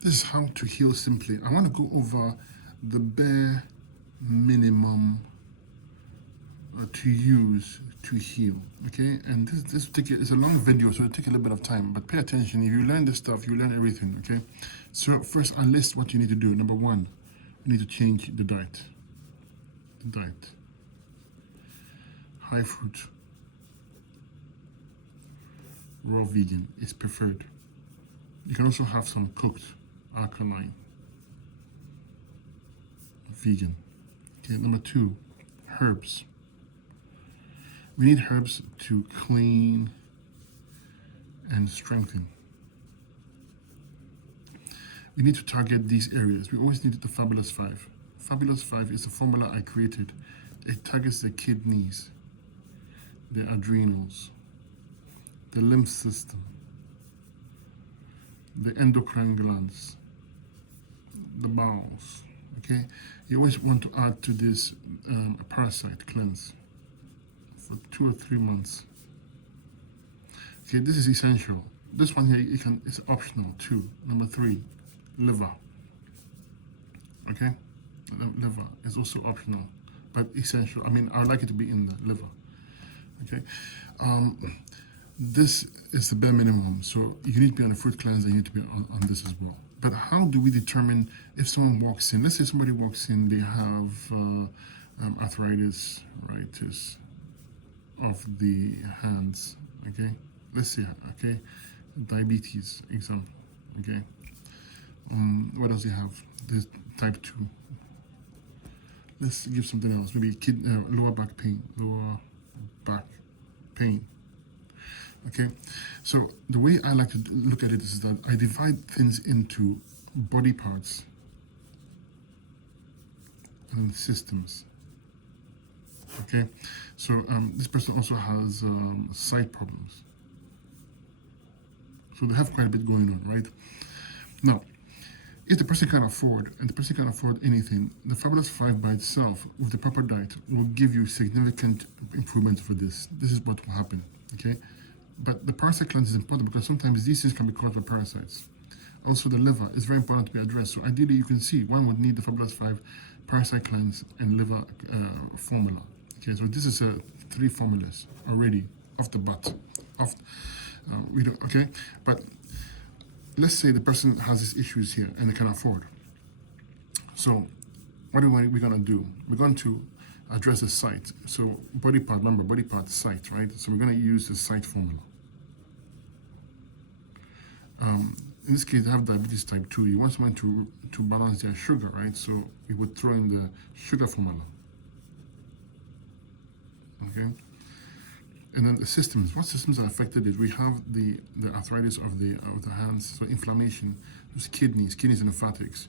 This is how to heal simply. I want to go over the bare minimum to use to heal. Okay, and it's a long video, so it'll take a little bit of time. But pay attention. If you learn this stuff, you learn everything. Okay. So first, I list what you need to do. Number one, you need to change the diet. The diet. High fruit, raw vegan is preferred. You can also have some cooked alkaline vegan. Okay, number two, herbs. We need herbs to clean and strengthen. We need to target these areas. We always need the Fabulous 5. Fabulous 5 is a formula I created. It targets the kidneys, the adrenals, the lymph system, the endocrine glands, the bowels. Okay, you always want to add to this a parasite cleanse for 2 or 3 months. Okay, this is essential. This one here it's optional too. Number 3, liver. Okay, liver is also optional, but essential. I mean, I would like it to be in the liver. Okay, this is the bare minimum. So you need to be on a fruit cleanse, and you need to be on this as well. But how do we determine if someone walks in? Let's say somebody walks in, they have arthritis, of the hands. Okay, let's see. Okay, diabetes example. Okay, what does he have? There's type 2. Let's give something else. Maybe lower back pain. Lower back pain. Okay, so the way I like to look at it is that I divide things into body parts and systems. Okay, so this person also has side problems. So they have quite a bit going on, right? Now, if the person can afford, and the person can afford anything, the Fabulous 5 by itself, with the proper diet, will give you significant improvements for this. This is what will happen, okay? But the parasite cleanse is important because sometimes these things can be caused by parasites. Also, the liver is very important to be addressed. So ideally, you can see one would need the Fabulous 5 parasite cleanse and liver formula. Okay, so this is 3 formulas already off the bat. We don't, okay, but let's say the person has these issues here and they can afford. So what are we going to do? We're going to address the site. So body part, remember, body part, site, right? So we're going to use the site formula. In this case, I have diabetes type 2. You want someone to balance their sugar, right? So we would throw in the sugar formula. Okay? And then the systems. What systems are affected is we have the arthritis of the hands, so inflammation, there's kidneys and lymphatics.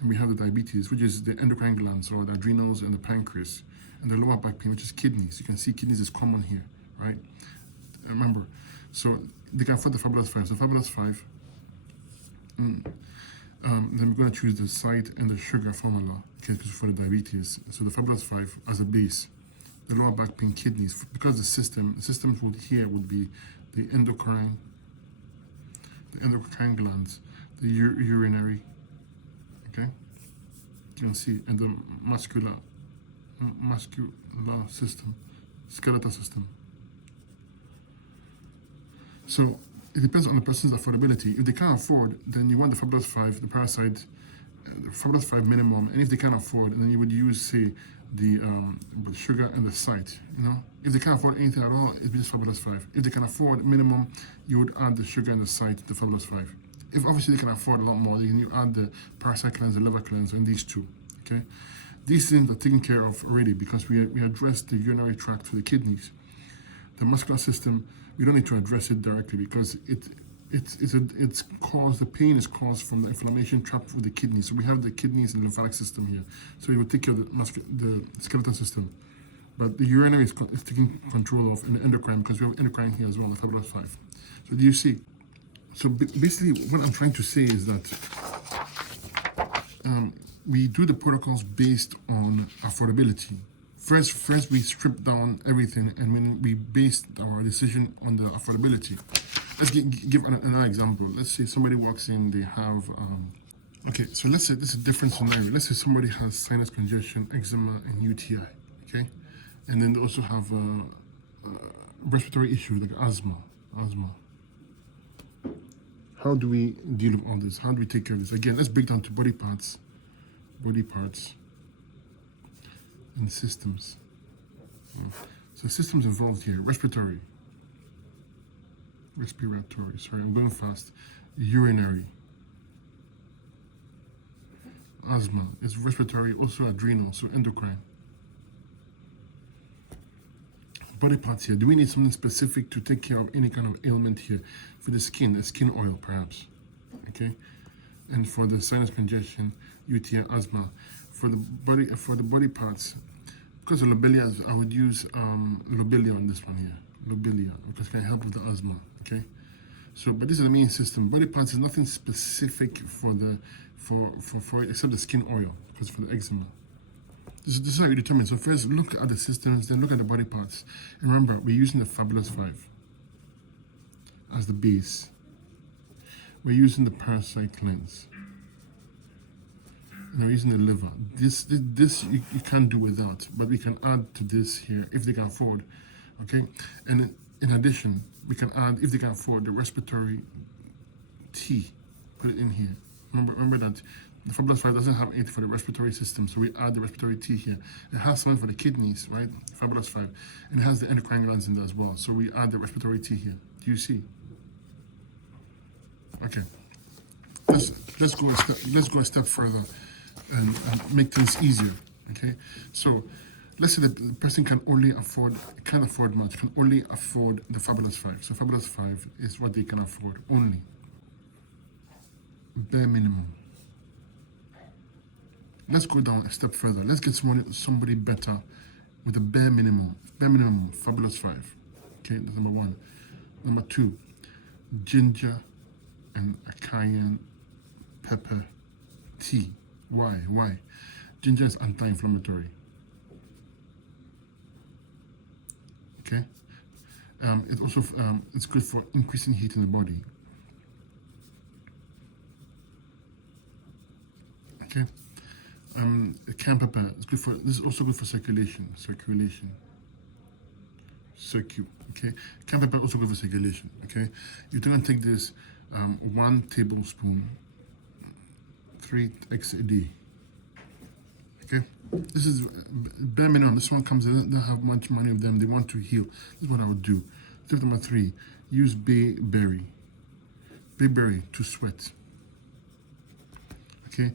And we have the diabetes, which is the endocrine glands or the adrenals and the pancreas. And the lower back pain, which is kidneys. You can see kidneys is common here, right? Remember, so they can afford the Fabulous 5. So Fabulous 5, then we're going to choose the site and the sugar formula, okay, for the diabetes. So the Fabulous 5 as a base. The lower back pain, kidneys, because the systems would be the endocrine glands, the urinary, okay, you can see, and the muscular system, skeletal system. So it depends on the person's affordability. If they can't afford, then you want the Fabulous 5, the parasite, the Fabulous 5 minimum, and if they can't afford, then you would use, say, the sugar and the site. You know, if they can't afford anything at all, it'd be just Fabulous 5. If they can afford minimum, you would add the sugar and the site to the Fabulous 5. If obviously they can afford a lot more, then you add the parasite cleanse, the liver cleanse, and these two. Okay, these things are taken care of already because we address the urinary tract to the kidneys. The muscular system, we don't need to address it directly because it's caused, the pain is caused from the inflammation trapped with the kidneys. So we have the kidneys and lymphatic system here. So it will take care of the skeletal system. But the urinary is taking control of, and the endocrine, because we have endocrine here as well, the Fabulous 5. So do you see? So basically what I'm trying to say is that we do the protocols based on affordability. First we strip down everything, and when we based our decision on the affordability. Let's give another example. Let's say somebody walks in, they have Okay, so let's say this is a different scenario. Let's say somebody has sinus congestion, eczema, and UTI. Okay, and then they also have respiratory issues like asthma. How do we deal with all this? How do we take care of this? Again, let's break down to body parts, and systems. So systems involved here: respiratory. Sorry, I'm going fast. Urinary. Asthma is respiratory, also adrenal, so endocrine. Body parts here. Do we need something specific to take care of any kind of ailment here? For the skin, a skin oil perhaps. Okay, and for the sinus congestion, UTI, asthma. For the body parts, because of lobelia, I would use lobelia on this one here. Lobelia, because it can help with the asthma. Okay, so but this is the main system. Body parts is nothing specific for except the skin oil, because for the eczema. This is how you determine. So first look at the systems, then look at the body parts. And remember, we're using the Fabulous 5 as the base. We're using the parasite cleanse. And we're using the liver. This you can't do without, but we can add to this here if they can afford. Okay, and in addition, we can add, if they can afford, the respiratory tea. Put it in here. Remember that the Fabulous 5 doesn't have anything for the respiratory system, so we add the respiratory tea here. It has something for the kidneys, right? Fabulous 5. And it has the endocrine glands in there as well, so we add the respiratory tea here. Do you see? Okay. Let's go a step further and make things easier. Okay? So let's say that the person can't afford much, can only afford the Fabulous 5. So Fabulous 5 is what they can afford only. Bare minimum. Let's go down a step further. Let's get somebody better with a bare minimum. Fabulous 5. Okay, that's number 1. Number 2, ginger and a cayenne pepper tea. Why? Ginger is anti-inflammatory. Okay, it also it's good for increasing heat in the body. Okay, cayenne pepper is good for. This is also good for circulation. Okay, cayenne pepper also good for circulation. Okay, you're gonna take this 1 tablespoon, 3 eggs a day. Okay, this is bare minimum. This one comes in, they don't have much money of them, they want to heal. This is what I would do. Tip number 3, use bayberry to sweat. Okay,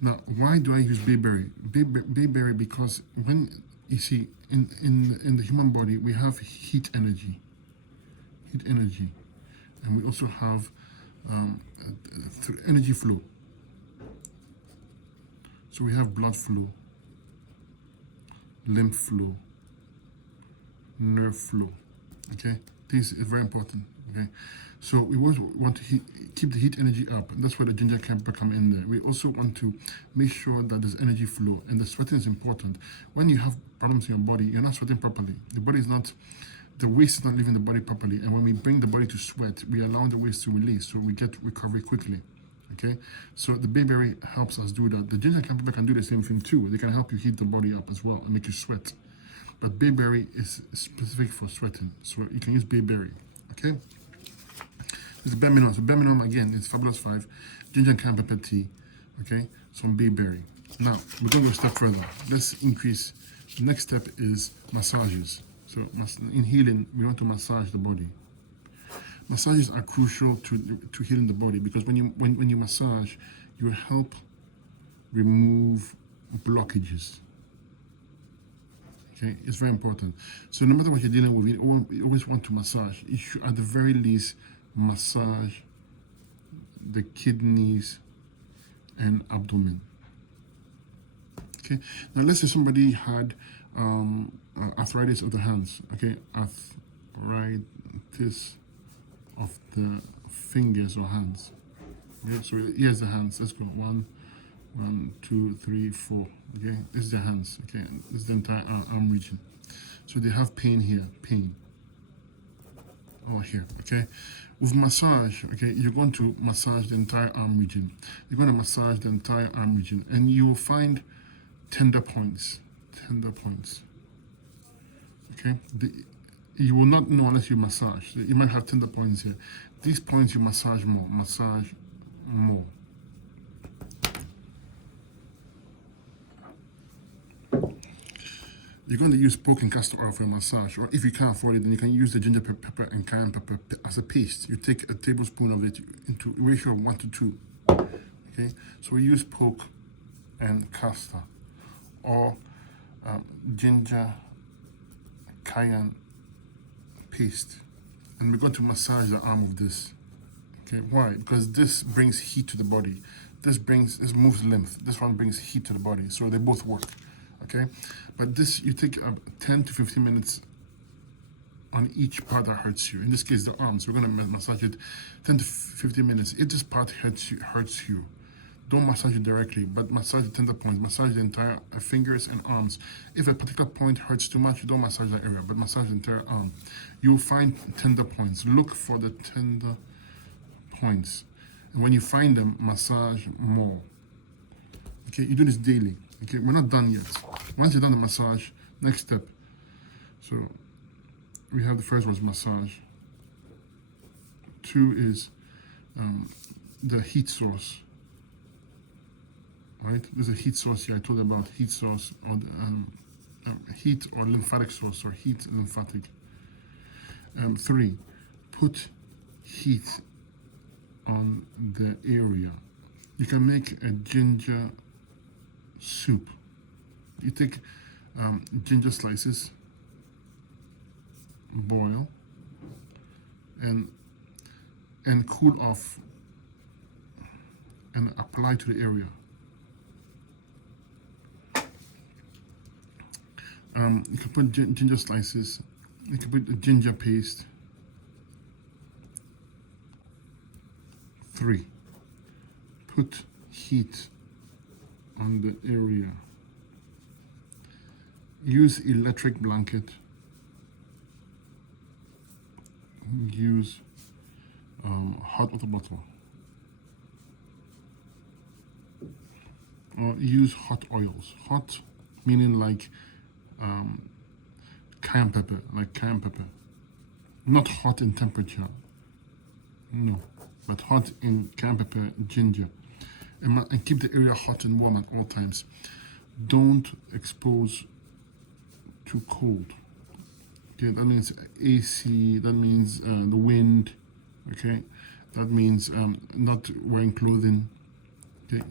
now why do I use bayberry? Bayberry because when you see in the human body we have heat energy, and we also have energy flow. So we have blood flow, lymph flow, nerve flow. Okay, this is very important. Okay, so we want to keep the heat energy up, and that's why the ginger can come in there. We also want to make sure that there's energy flow, and the sweating is important. When you have problems in your body, you're not sweating properly. The waste is not leaving the body properly, and when we bring the body to sweat, we allow the waste to release, so we get recovery quickly. Okay, so the bayberry helps us do that. The ginger can do the same thing too. They can help you heat the body up as well and make you sweat. But bayberry is specific for sweating, so you can use bayberry. Okay, this is bare minimum. So bare minimum again is Fabulous 5, ginger and cayenne pepper tea. Okay, some bayberry. Now we're going to go a step further. Let's increase. The next step is massages. So in healing, we want to massage the body. Massages are crucial to healing the body, because when you massage, you help remove blockages. Okay, it's very important. So no matter what you're dealing with, you always want to massage. You should, at the very least, massage the kidneys and abdomen. Okay, now let's say somebody had arthritis of the hands. Okay, arthritis of the fingers or hands. Okay, so here's the hands. Let's go 1, 2, 3, 4. Okay, this is the hands. Okay, this is the entire arm region. So they have pain here, pain. or here, okay? With massage, okay, you're going to massage the entire arm region. You're going to massage the entire arm region, and you will find tender points, okay? You will not know unless you massage. You might have tender points here. These points you massage more, more. You're going to use pork and castor oil for a massage, or if you can't afford it, then you can use the ginger pepper and cayenne pepper as a paste. You take a tablespoon of it into a ratio of 1 to 2. Okay, so we use pork and castor, or ginger cayenne paste, and we're going to massage the arm of this. Okay, why? Because this brings heat to the body. This moves lymph. This one brings heat to the body, so they both work. Okay, but this, you take 10 to 15 minutes on each part that hurts you. In this case, the arms. We're going to massage it 10 to 15 minutes. If this part hurts you, don't massage it directly, but massage the tender points. Massage the entire fingers and arms. If a particular point hurts too much, don't massage that area, but massage the entire arm. You'll find tender points. Look for the tender points, and when you find them, massage more. Okay, you do this daily. Okay, we're not done yet. Once you're done the massage, next step. So we have the first one is massage. 2 is the heat source. Right, there's a heat source here. I told you about heat source, or heat or lymphatic source, or heat lymphatic. 3, put heat on the area. You can make a ginger soup. You take ginger slices, boil, and cool off, and apply to the area. You can put ginger slices. You can put a ginger paste. 3, put heat on the area. Use electric blanket. Use hot water bottle. Or use hot oils. Hot meaning like cayenne pepper, not hot in temperature, no, but hot in cayenne pepper, ginger, and keep the area hot and warm at all times. Don't expose too cold. Okay, that means AC, that means the wind, okay, that means not wearing clothing, okay.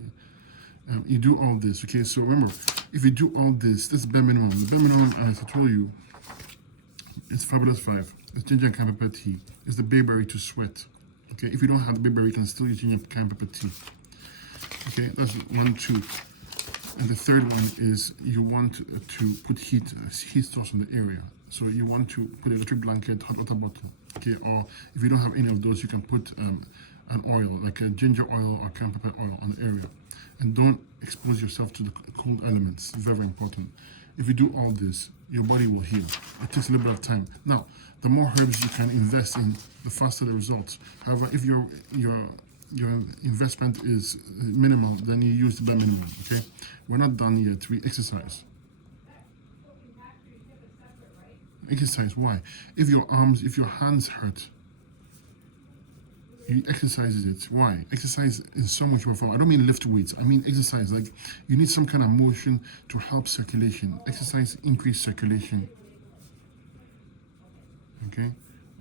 You do all this, okay? So remember, if you do all this, this is bare minimum. The bare minimum, as I told you, it's Fabulous 5. It's ginger and cayenne pepper tea. It's the bayberry to sweat. Okay, if you don't have the bayberry, you can still use ginger and cayenne pepper tea. Okay, that's 1, 2. And the third one is you want to put heat source in the area. So you want to put an electric blanket, hot water bottle. Okay, or if you don't have any of those, you can put an oil, like a ginger oil or cayenne pepper oil on the area. And don't expose yourself to the cold elements. Very important. If you do all this, your body will heal. It takes a little bit of time. Now, the more herbs you can invest in, the faster the results. However, if your investment is minimal, then you use the bare minimum. Okay, we're not done yet. We exercise. Exercise. Why? If your hands hurt, you exercise it. Why? Exercise in so much more form. I don't mean lift weights. I mean exercise. Like, you need some kind of motion to help circulation. Exercise increase circulation. Okay,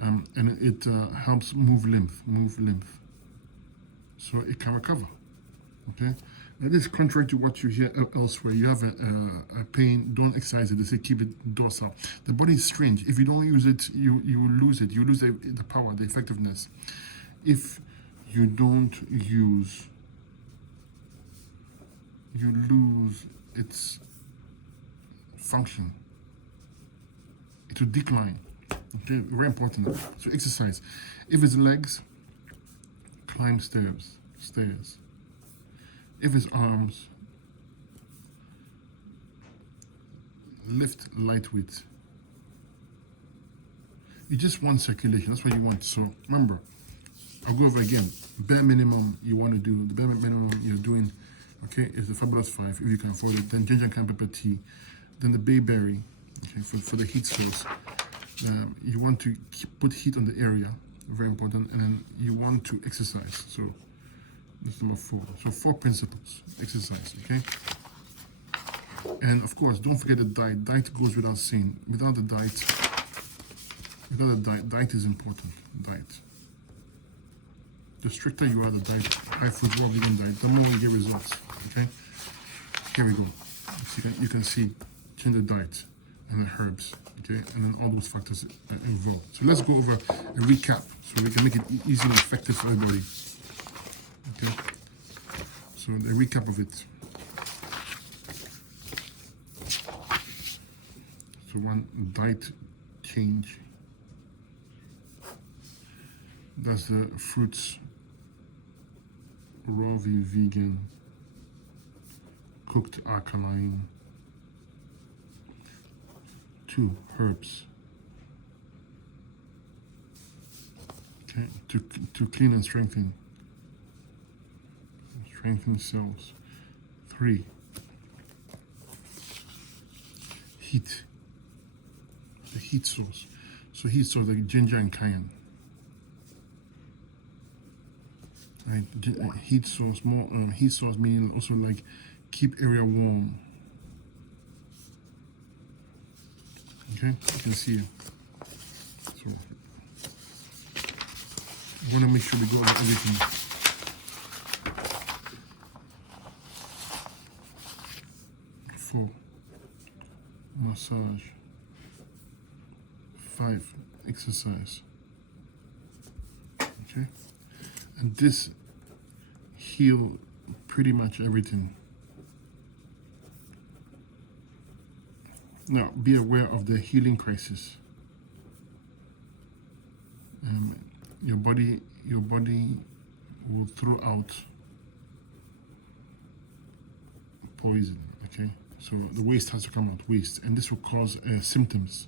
and it helps move lymph. So it can recover. Okay, that is contrary to what you hear elsewhere. You have a pain, don't exercise it. They say keep it dorsal. The body is strange. If you don't use it, you lose it. You lose the power, the effectiveness. If you don't use, you lose its function. It will decline. Okay, very important. So exercise. If it's legs, climb stairs. If it's arms, lift lightweight. You just want circulation. That's what you want. So remember, I'll go over again. Bare minimum you want to do, the bare minimum you're doing, okay, is the Fabulous 5, if you can afford it. Then ginger and cayenne pepper tea. Then the bayberry, okay, for the heat source. You want to put heat on the area, very important. And then you want to exercise. So that's number 4. So 4 principles. Exercise, okay? And of course, don't forget the diet. Diet goes without saying. Without the diet, diet is important. Diet. The stricter you are the diet, high food, raw vegan diet, the more you get results. Okay. Here we go. So you can see change the diet and the herbs. Okay, and then all those factors involved. So let's go over a recap so we can make it easy and effective for everybody. Okay. So the recap of it. So one, diet change. That's the fruits, raw vegan, cooked alkaline. 2, herbs. Okay, to clean and strengthen cells. 3, heat. The heat source. So heat source like ginger and cayenne. Right, heat source, more heat source meaning also like keep area warm. Okay, you can see it. So we want to make sure we go over everything. 4, massage. 5, exercise. Okay, and this heal pretty much everything. Now, be aware of the healing crisis. Your body will throw out poison. Okay, so the waste has to come out, waste, and this will cause symptoms.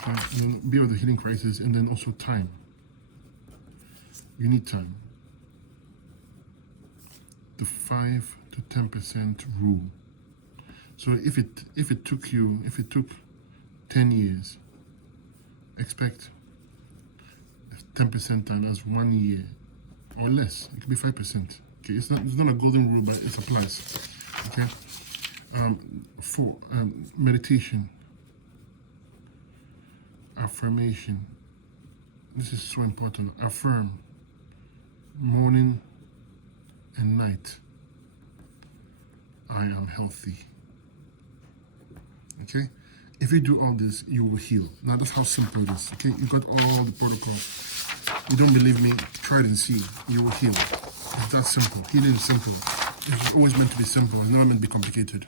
Okay, and then be aware of the healing crisis, and then also time. You need time. The 5 to 10% rule. So if it took 10 years, expect 10% time as 1 year or less. It could be 5%. Okay, it's not a golden rule, but it applies. Okay. 4, meditation, affirmation. This is so important. Affirm morning and night. I am healthy. Okay, if you do all this, you will heal. Now that's how simple it is. Okay, you got all the protocols. You don't believe me? Try it and see. You will heal. It's that simple. Healing is simple. It's always meant to be simple. It's never meant to be complicated.